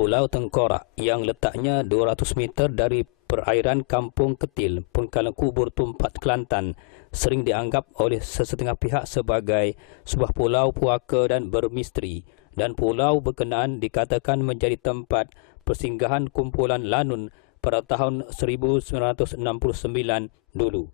Pulau Tengkorak yang letaknya 200 meter dari perairan Kampung Ketil, Pengkalan Kubur Tumpat, Kelantan, sering dianggap oleh sesetengah pihak sebagai sebuah pulau puaka dan bermisteri, dan pulau berkenaan dikatakan menjadi tempat persinggahan kumpulan Lanun pada tahun 1969 dulu.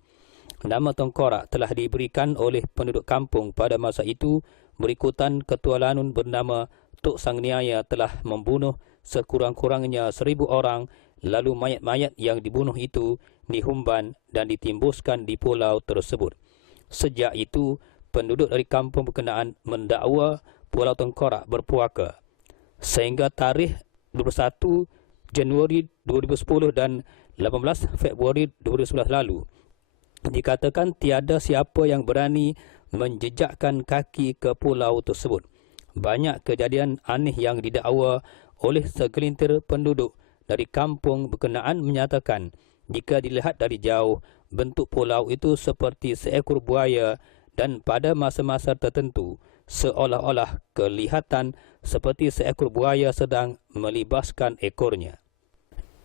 Nama Tengkorak telah diberikan oleh penduduk kampung pada masa itu berikutan Ketua Lanun bernama Tok Sangniaya telah membunuh sekurang-kurangnya 1,000 orang, lalu mayat-mayat yang dibunuh itu dihumban dan ditimbuskan di pulau tersebut. Sejak itu, penduduk dari kampung berkenaan mendakwa Pulau Tengkorak berpuaka. Sehingga tarikh 21 Januari 2010 dan 18 Februari 2011 lalu, dikatakan tiada siapa yang berani menjejakkan kaki ke pulau tersebut. Banyak kejadian aneh yang didakwa oleh segelintir penduduk dari kampung berkenaan menyatakan jika dilihat dari jauh, bentuk pulau itu seperti seekor buaya dan pada masa-masa tertentu seolah-olah kelihatan seperti seekor buaya sedang melibaskan ekornya.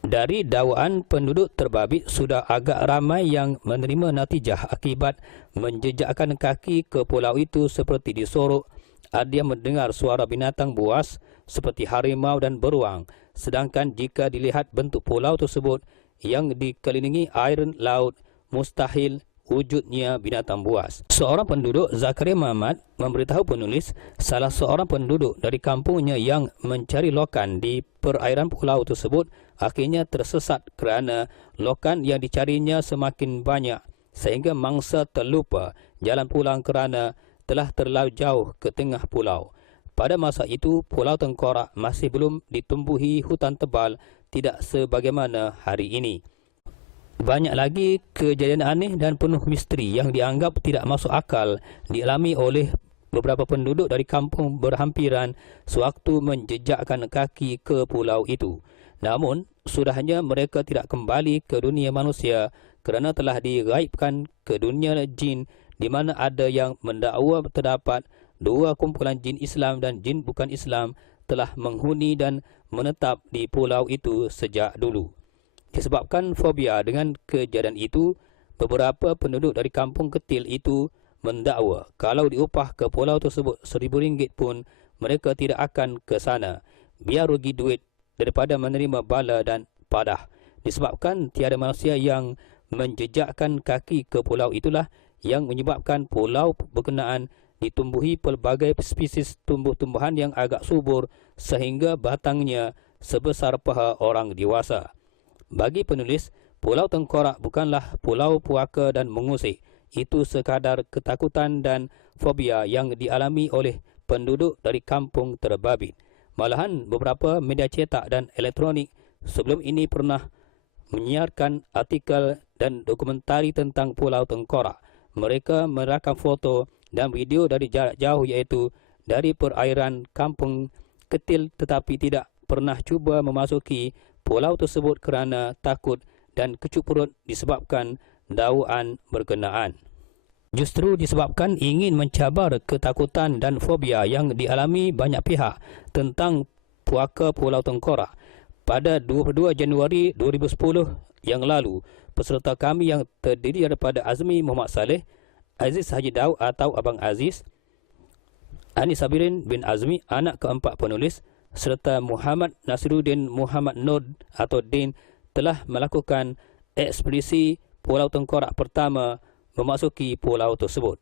Dari dakwaan penduduk terbabit, sudah agak ramai yang menerima natijah akibat menjejakkan kaki ke pulau itu seperti disorok. Ada yang mendengar suara binatang buas seperti harimau dan beruang, sedangkan jika dilihat bentuk pulau tersebut yang dikelilingi air laut, mustahil wujudnya binatang buas. Seorang penduduk, Zakaria Muhammad, memberitahu penulis salah seorang penduduk dari kampungnya yang mencari lokan di perairan pulau tersebut akhirnya tersesat kerana lokan yang dicarinya semakin banyak sehingga mangsa terlupa jalan pulang kerana telah terlalu jauh ke tengah pulau. Pada masa itu, Pulau Tengkorak masih belum ditumbuhi hutan tebal, tidak sebagaimana hari ini. Banyak lagi kejadian aneh dan penuh misteri yang dianggap tidak masuk akal dialami oleh beberapa penduduk dari kampung berhampiran sewaktu menjejakkan kaki ke pulau itu. Namun, sudahnya mereka tidak kembali ke dunia manusia kerana telah digaibkan ke dunia jin, di mana ada yang mendakwa terdapat dua kumpulan jin Islam dan jin bukan Islam telah menghuni dan menetap di pulau itu sejak dulu. Disebabkan fobia dengan kejadian itu, beberapa penduduk dari kampung Ketil itu mendakwa kalau diupah ke pulau tersebut RM1,000 pun mereka tidak akan ke sana, biar rugi duit daripada menerima bala dan padah. Disebabkan tiada manusia yang menjejakkan kaki ke pulau itulah yang menyebabkan pulau berkenaan ditumbuhi pelbagai spesies tumbuh-tumbuhan yang agak subur sehingga batangnya sebesar paha orang dewasa. Bagi penulis, Pulau Tengkorak bukanlah pulau puaka dan mengusik. Itu sekadar ketakutan dan fobia yang dialami oleh penduduk dari kampung terbabit. Malahan beberapa media cetak dan elektronik sebelum ini pernah menyiarkan artikel dan dokumentari tentang Pulau Tengkorak. Mereka merakam foto dan video dari jarak jauh, iaitu dari perairan kampung Ketil, tetapi tidak pernah cuba memasuki pulau tersebut kerana takut dan kecut perut disebabkan dakwaan berkenaan. Justru disebabkan ingin mencabar ketakutan dan fobia yang dialami banyak pihak tentang puaka Pulau Tengkorak. Pada 22 Januari 2010 yang lalu, peserta kami yang terdiri daripada Azmi Muhammad Saleh, Aziz Haji Daud atau Abang Aziz, Anis Sabirin bin Azmi, anak keempat penulis, serta Muhammad Nasiruddin Muhammad Nur atau Din, telah melakukan ekspedisi Pulau Tengkorak pertama memasuki pulau tersebut.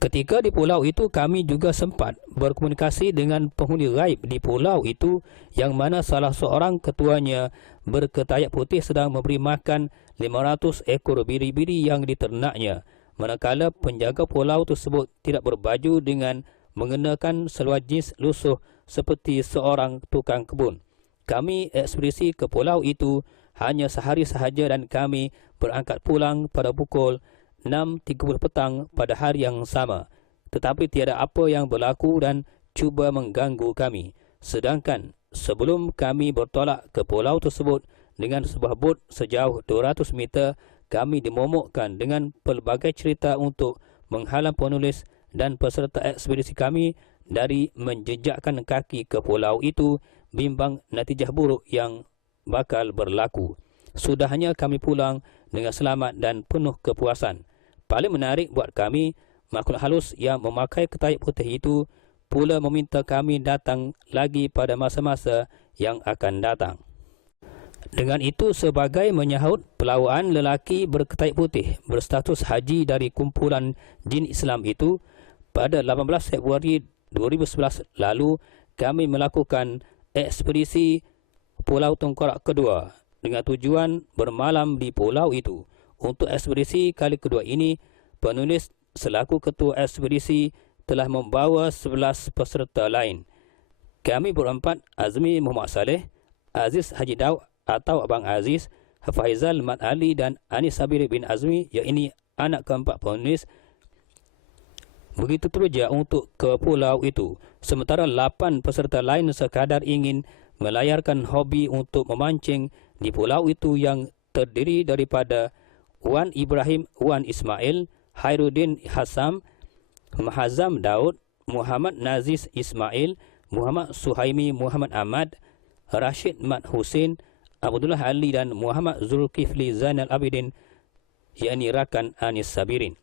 Ketika di pulau itu, kami juga sempat berkomunikasi dengan penghuni gaib di pulau itu, yang mana salah seorang ketuanya berketayak putih sedang memberi makan 500 ekor biri-biri yang diternaknya, manakala penjaga pulau tersebut tidak berbaju dengan mengenakan seluar jeans lusuh seperti seorang tukang kebun. Kami ekspedisi ke pulau itu hanya sehari sahaja dan kami berangkat pulang pada pukul 6.30 petang pada hari yang sama. Tetapi tiada apa yang berlaku dan cuba mengganggu kami. Sedangkan sebelum kami bertolak ke pulau tersebut dengan sebuah bot sejauh 200 meter, kami dimomokkan dengan pelbagai cerita untuk menghalang penulis dan peserta ekspedisi kami dari menjejakkan kaki ke pulau itu, bimbang natijah buruk yang bakal berlaku. Sudahnya kami pulang dengan selamat dan penuh kepuasan. Paling menarik buat kami, makhluk halus yang memakai ketayak putih itu pula meminta kami datang lagi pada masa-masa yang akan datang. Dengan itu, sebagai menyahut pelawaan lelaki berketayak putih berstatus haji dari kumpulan jin Islam itu, pada 18 Februari 2011 lalu, kami melakukan ekspedisi Pulau Tengkorak kedua dengan tujuan bermalam di pulau itu. Untuk ekspedisi kali kedua ini, penulis selaku ketua ekspedisi telah membawa 11 peserta lain. Kami berempat, Azmi Muhammad Saleh, Aziz Haji Daud atau Abang Aziz, Faizal Mat Ali dan Anis Sabir bin Azmi, iaitu anak keempat penulis, begitu terja untuk ke pulau itu. Sementara 8 peserta lain sekadar ingin melayarkan hobi untuk memancing di pulau itu yang terdiri daripada Wan Ibrahim, Wan Ismail, Khairuddin Hassam, Mahazam Daud, Muhammad Naziz Ismail, Muhammad Suhaimi Muhammad Ahmad, Rashid Mat Hussein, Abdullah Ali dan Muhammad Zulkifli Zainal Abidin, yakni rakan Anis Sabirin.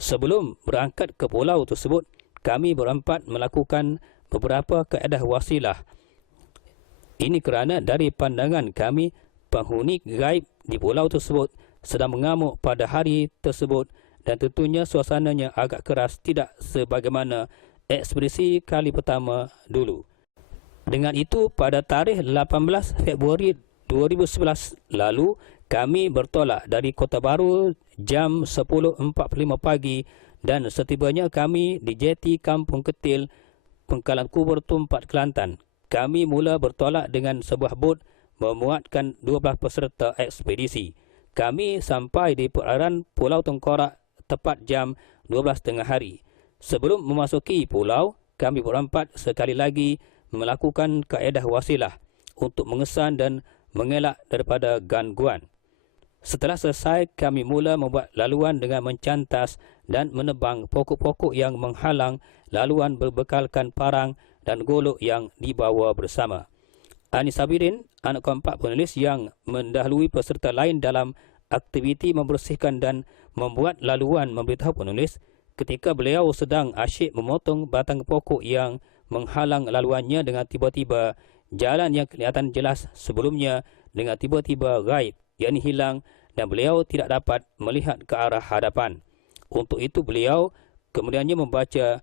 Sebelum berangkat ke pulau tersebut, kami berempat melakukan beberapa kaedah wasilah. Ini kerana dari pandangan kami, penghuni gaib di pulau tersebut sedang mengamuk pada hari tersebut dan tentunya suasananya agak keras, tidak sebagaimana ekspedisi kali pertama dulu. Dengan itu, pada tarikh 18 Februari 2011 lalu, kami bertolak dari Kota Baru jam 10.45 pagi dan setibanya kami di jeti Kampung Ketil, Pangkalan Kubur Tumpat, Kelantan. Kami mula bertolak dengan sebuah bot memuatkan 12 peserta ekspedisi. Kami sampai di perairan Pulau Tengkorak tepat jam 12 tengah hari. Sebelum memasuki pulau, kami berempat sekali lagi melakukan kaedah wasilah untuk mengesan dan mengelak daripada gangguan. Setelah selesai, kami mula membuat laluan dengan mencantas dan menebang pokok-pokok yang menghalang laluan berbekalkan parang dan golok yang dibawa bersama. Anis Sabirin, anak keempat penulis yang mendahului peserta lain dalam aktiviti membersihkan dan membuat laluan, memberitahu penulis, ketika beliau sedang asyik memotong batang pokok yang menghalang laluannya, dengan tiba-tiba jalan yang kelihatan jelas sebelumnya dengan tiba-tiba gaib, yakni hilang, dan beliau tidak dapat melihat ke arah hadapan. Untuk itu beliau kemudiannya membaca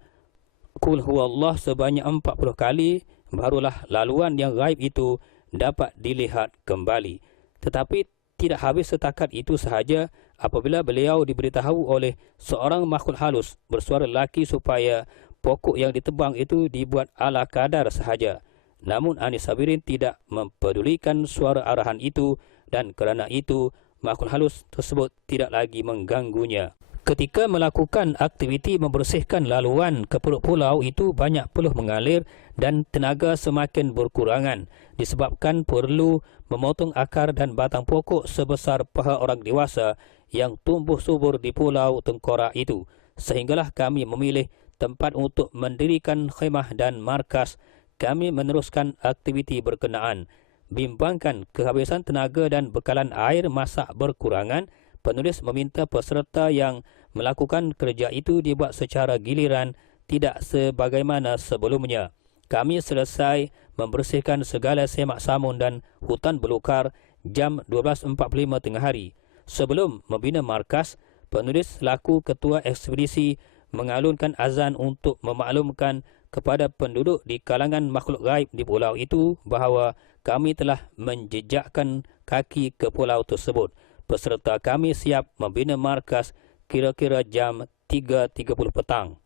Qul huwallah sebanyak 40 kali, barulah laluan yang gaib itu dapat dilihat kembali. Tetapi tidak habis setakat itu sahaja apabila beliau diberitahu oleh seorang makhluk halus bersuara lelaki supaya pokok yang ditebang itu dibuat ala kadar sahaja. Namun Anis Sabirin tidak mempedulikan suara arahan itu dan kerana itu makhluk halus tersebut tidak lagi mengganggunya. Ketika melakukan aktiviti membersihkan laluan ke perut pulau itu banyak peluh mengalir dan tenaga semakin berkurangan disebabkan perlu memotong akar dan batang pokok sebesar paha orang dewasa yang tumbuh subur di pulau Tengkorak itu. Sehinggalah kami memilih tempat untuk mendirikan khemah dan markas. Kami meneruskan aktiviti berkenaan. Bimbangkan kehabisan tenaga dan bekalan air masak berkurangan, penulis meminta peserta yang melakukan kerja itu dibuat secara giliran, tidak sebagaimana sebelumnya. Kami selesai membersihkan segala semak samun dan hutan belukar jam 12.45 tengah hari. Sebelum membina markas, penulis selaku ketua ekspedisi mengalunkan azan untuk memaklumkan kepada penduduk di kalangan makhluk gaib di pulau itu bahawa kami telah menjejakkan kaki ke pulau tersebut. Peserta kami siap membina markas kira-kira jam 3.30 petang.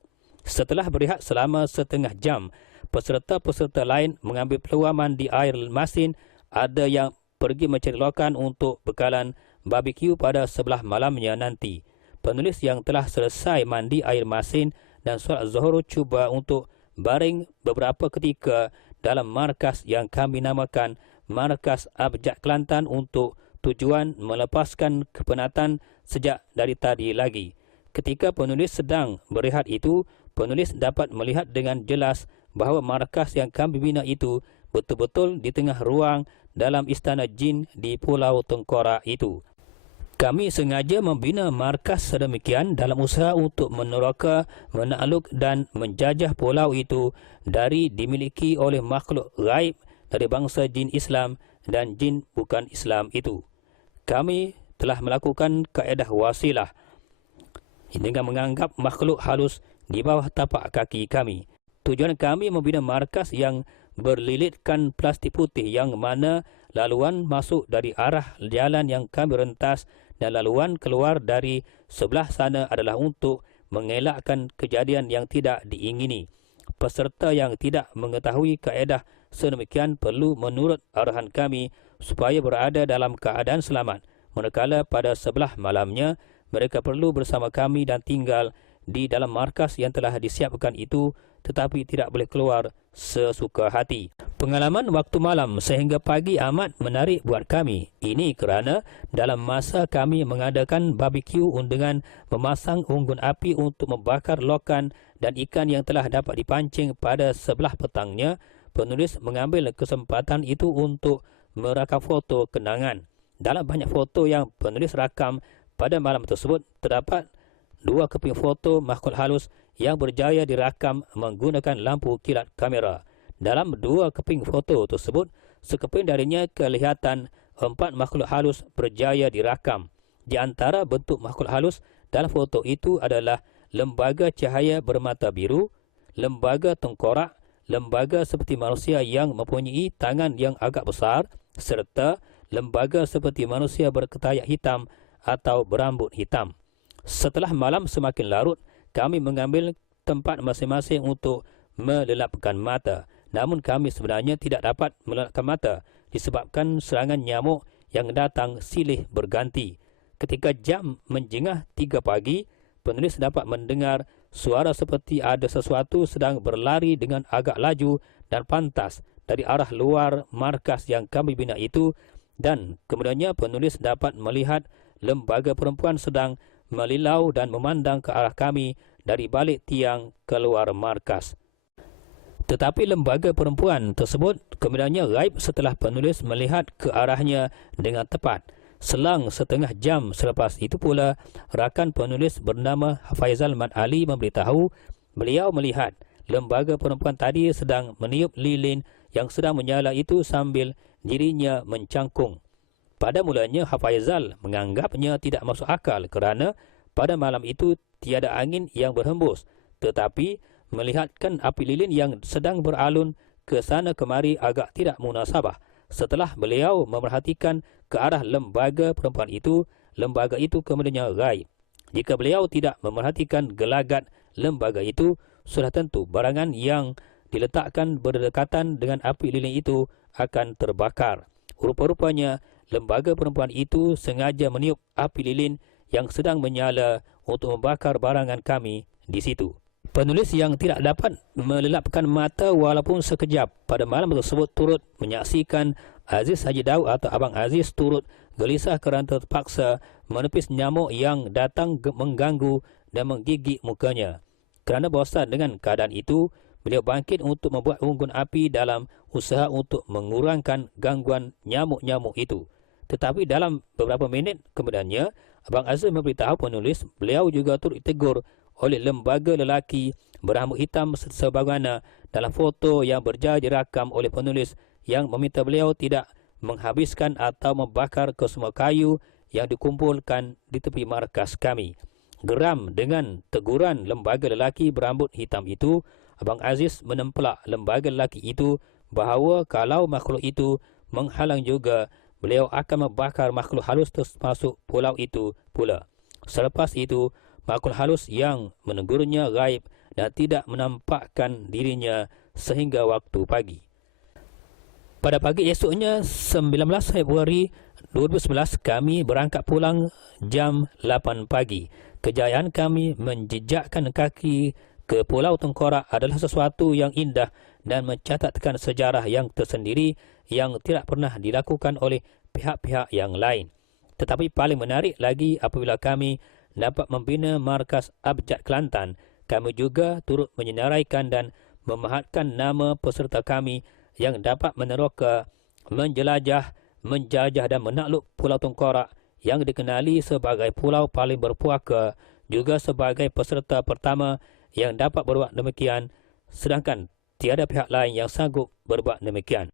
Setelah berehat selama setengah jam, peserta-peserta lain mengambil peluaman di air masin. Ada yang pergi mencari lokan untuk bekalan barbecue pada sebelah malamnya nanti. Penulis yang telah selesai mandi air masin dan solat zuhur cuba untuk baring beberapa ketika dalam markas yang kami namakan Markas Abjad Kelantan untuk tujuan melepaskan kepenatan sejak dari tadi lagi. Ketika penulis sedang berehat itu, penulis dapat melihat dengan jelas bahawa markas yang kami bina itu betul-betul di tengah ruang dalam istana jin di Pulau Tengkorak itu. Kami sengaja membina markas sedemikian dalam usaha untuk meneroka, menakluk dan menjajah pulau itu dari dimiliki oleh makhluk gaib dari bangsa jin Islam dan jin bukan Islam itu. Kami telah melakukan kaedah wasilah dengan menganggap makhluk halus di bawah tapak kaki kami. Tujuan kami membina markas yang berlilitkan plastik putih yang mana laluan masuk dari arah jalan yang kami rentas dan laluan keluar dari sebelah sana adalah untuk mengelakkan kejadian yang tidak diingini. Peserta yang tidak mengetahui kaedah sedemikian perlu menurut arahan kami supaya berada dalam keadaan selamat. Manakala pada sebelah malamnya, mereka perlu bersama kami dan tinggal di dalam markas yang telah disiapkan itu, tetapi tidak boleh keluar sesuka hati. Pengalaman waktu malam sehingga pagi amat menarik buat kami. Ini kerana dalam masa kami mengadakan barbecue dengan memasang unggun api untuk membakar lokan dan ikan yang telah dapat dipancing pada sebelah petangnya, penulis mengambil kesempatan itu untuk merakam foto kenangan. Dalam banyak foto yang penulis rakam pada malam tersebut, terdapat 2 keping foto makhluk halus yang berjaya dirakam menggunakan lampu kilat kamera. Dalam 2 keping foto tersebut, sekeping darinya kelihatan 4 makhluk halus berjaya dirakam. Di antara bentuk makhluk halus dalam foto itu adalah lembaga cahaya bermata biru, lembaga tengkorak, lembaga seperti manusia yang mempunyai tangan yang agak besar, serta lembaga seperti manusia berketayak hitam atau berambut hitam. Setelah malam semakin larut, kami mengambil tempat masing-masing untuk melelapkan mata. Namun kami sebenarnya tidak dapat melelapkan mata disebabkan serangan nyamuk yang datang silih berganti. Ketika jam menjengah 3 pagi, penulis dapat mendengar suara seperti ada sesuatu sedang berlari dengan agak laju dan pantas dari arah luar markas yang kami bina itu, dan kemudiannya penulis dapat melihat lembaga perempuan sedang melilau dan memandang ke arah kami dari balik tiang keluar markas. Tetapi lembaga perempuan tersebut kemudiannya gaib setelah penulis melihat ke arahnya dengan tepat. Selang setengah jam selepas itu pula, rakan penulis bernama Faizal Mat Ali memberitahu beliau melihat lembaga perempuan tadi sedang meniup lilin yang sedang menyala itu sambil dirinya mencangkung. Pada mulanya Hafaizal menganggapnya tidak masuk akal kerana pada malam itu tiada angin yang berhembus, tetapi melihatkan api lilin yang sedang beralun ke sana kemari agak tidak munasabah. Setelah beliau memerhatikan ke arah lembaga perempuan itu, lembaga itu kemudiannya gaib. Jika beliau tidak memerhatikan gelagat lembaga itu, sudah tentu barangan yang diletakkan berdekatan dengan api lilin itu akan terbakar. Rupa-rupanya, lembaga perempuan itu sengaja meniup api lilin yang sedang menyala untuk membakar barangan kami di situ. Penulis yang tidak dapat melelapkan mata walaupun sekejap pada malam tersebut turut menyaksikan Aziz Haji Daud atau Abang Aziz turut gelisah kerana terpaksa menepis nyamuk yang datang mengganggu dan menggigit mukanya. Kerana bosan dengan keadaan itu, beliau bangkit untuk membuat unggun api dalam usaha untuk mengurangkan gangguan nyamuk-nyamuk itu. Tetapi dalam beberapa minit kemudiannya, Abang Aziz memberitahu penulis beliau juga turut ditegur oleh lembaga lelaki berambut hitam sebagaimana dalam foto yang berjaya dirakam oleh penulis yang meminta beliau tidak menghabiskan atau membakar kesemua kayu yang dikumpulkan di tepi markas kami. Geram dengan teguran lembaga lelaki berambut hitam itu, Abang Aziz menempelak lembaga lelaki itu bahawa kalau makhluk itu menghalang juga, beliau akan membakar makhluk halus termasuk pulau itu pula. Selepas itu, makhluk halus yang menegurnya gaib dan tidak menampakkan dirinya sehingga waktu pagi. Pada pagi esoknya 19 Februari 2011 kami berangkat pulang jam 8 pagi. Kejayaan kami menjejakkan kaki ke Pulau Tengkorak adalah sesuatu yang indah dan mencatatkan sejarah yang tersendiri yang tidak pernah dilakukan oleh pihak-pihak yang lain. Tetapi paling menarik lagi apabila kami dapat membina markas Abjad Kelantan, kami juga turut menyenaraikan dan memahatkan nama peserta kami yang dapat meneroka, menjelajah, menjajah dan menakluk Pulau Tengkorak yang dikenali sebagai pulau paling berpuaka, juga sebagai peserta pertama yang dapat berbuat demikian, sedangkan tiada pihak lain yang sanggup berbuat demikian.